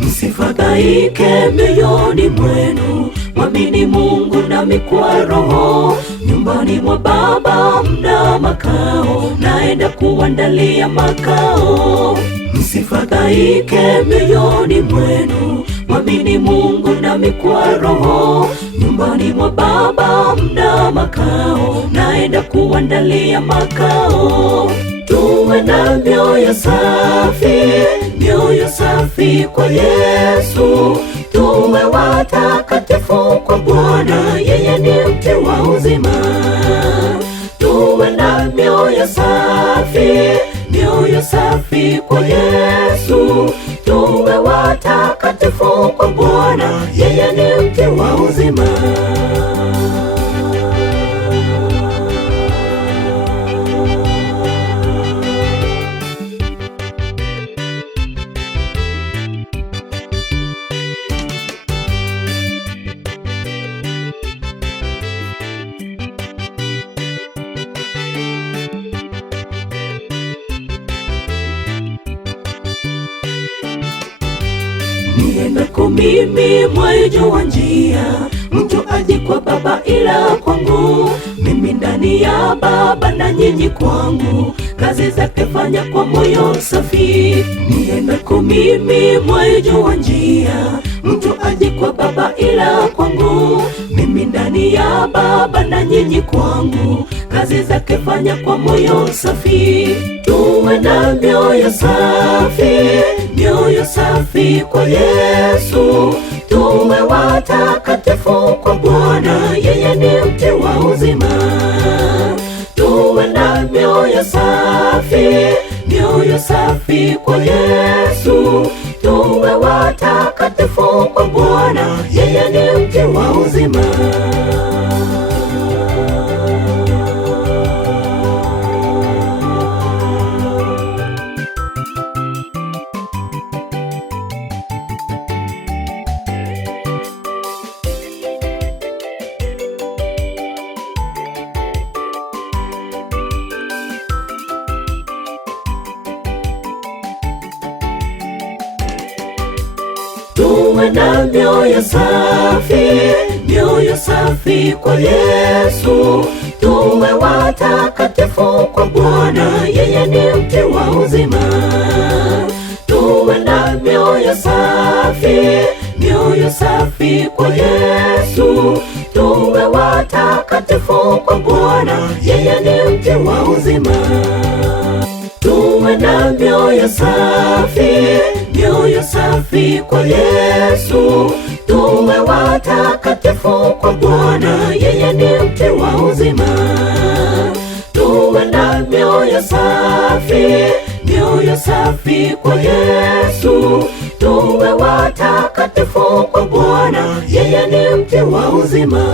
Msifadhaike mioyoni mwenu, mwamini Mungu nami kwa roho. Nyumbani mwa Baba mna makao, naenda kuandalia makao. Msifadhaike mioyoni mwenu, mwamini Mungu nami kwa roho. Nyumbani mwa Baba mna makao, naenda kuandalia makao. Tuwe na mioyo safi kwa Yesu. Tuwe watakatifu kwa Bwana, yeye ni mti wa uzima. Tuwe na mioyo safi kwa Yesu. Tuwe watakatifu kwa Bwana, yeye ni mti wa uzima. Niendako mimi mwaijua njia, mtu aje kwa Baba ila kwangu. Mimi ndani ya Baba na nyinyi kwangu, kazi zake fanya kwa moyo safi. Niendako mimi mwaijua njia, mtu aje kwa Baba ila kwangu. Mimi ndani ya Baba na nyinyi kwangu, kazi zake fanya kwa moyo safi. Tuwe na mioyo safi kwa Yesu. Tuwe watakatifu kwa Bwana, yeye ni mti wa uzima. Tuwe na mioyo safi kwa Yesu. Tuwe watakatifu kwa Bwana, yeye ni mti wa uzima. Tuwe na mioyo safi kwa Yesu. Tuwe watakatifu kwa Bwana, yeye ni mti wa uzima. Tuwe na mioyo safi kwa Yesu. Tuwe watakatifu kwa Bwana, yeye ni mti wa uzima. Tuwe na mioyo safi kwa Yesu. Tuwe watakatifu kwa Bwana, yeye ni mti wa uzima. Tuwe na mioyo safi kwa Yesu. Tuwe watakatifu kwa Bwana, yeye ni mti wa uzima.